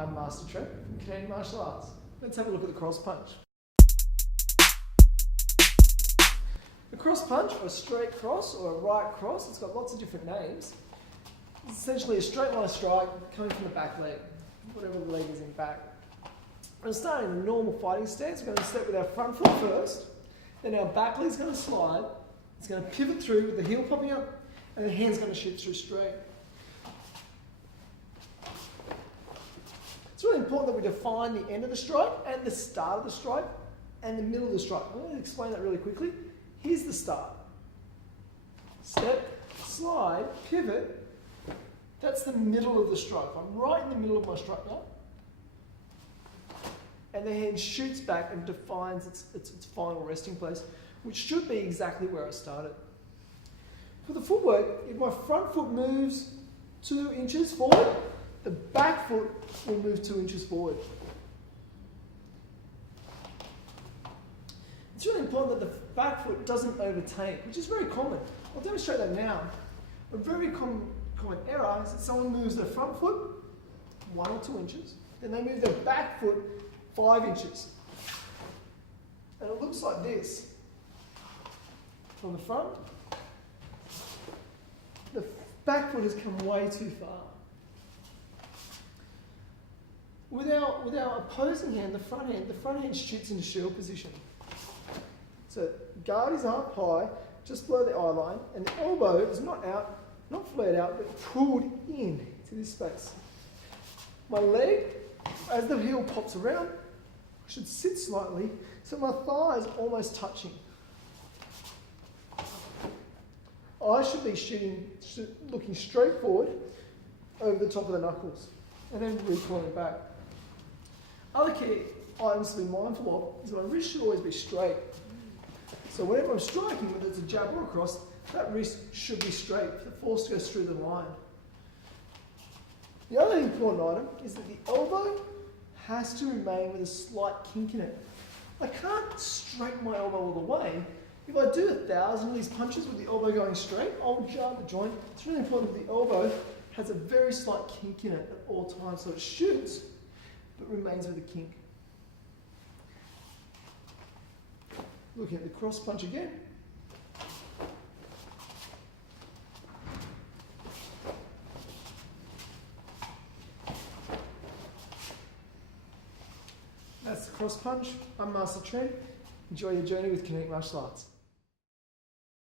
I'm Master Trent from Kinetic Martial Arts. Let's have a look at the cross punch. The cross punch, or a straight cross, or a right cross, it's got lots of different names. It's essentially a straight line strike coming from the back leg, whatever the leg is in back. We're starting in a normal fighting stance. We're going to step with our front foot first, then our back leg's going to slide, it's going to pivot through with the heel popping up, and the hand's going to shoot through straight. It's really important that we define the end of the strike and the start of the strike and the middle of the strike. I'm going to explain that really quickly. Here's the start. Step, slide, pivot. That's the middle of the strike. I'm right in the middle of my strike now. And the hand shoots back and defines its final resting place, which should be exactly where I started. For the footwork, if my front foot moves 2 inches forward, the back foot will move 2 inches forward. It's really important that the back foot doesn't overtake, which is very common. I'll demonstrate that now. A very common error is that someone moves their front foot 1 or 2 inches, then they move their back foot 5 inches. And it looks like this. From the front, the back foot has come way too far. With our opposing hand, the front hand shoots into shield position. So guard is up high, just below the eye line, and the elbow is not out, not flared out, but pulled in to this space. My leg, as the heel pops around, should sit slightly, so my thigh is almost touching. I should be looking straight forward over the top of the knuckles, and then recoiling back. Other key items to be mindful of is my wrist should always be straight. So whenever I'm striking, whether it's a jab or a cross, that wrist should be straight for the force goes through the line. The other important item is that the elbow has to remain with a slight kink in it. I can't straighten my elbow all the way. If I do 1,000 of these punches with the elbow going straight, I'll jar the joint. It's really important that the elbow has a very slight kink in it at all times, so it shoots, but remains with a kink. Looking at the cross punch again. That's the cross punch. I'm Master Trent. Enjoy your journey with Kinetic Martial Arts.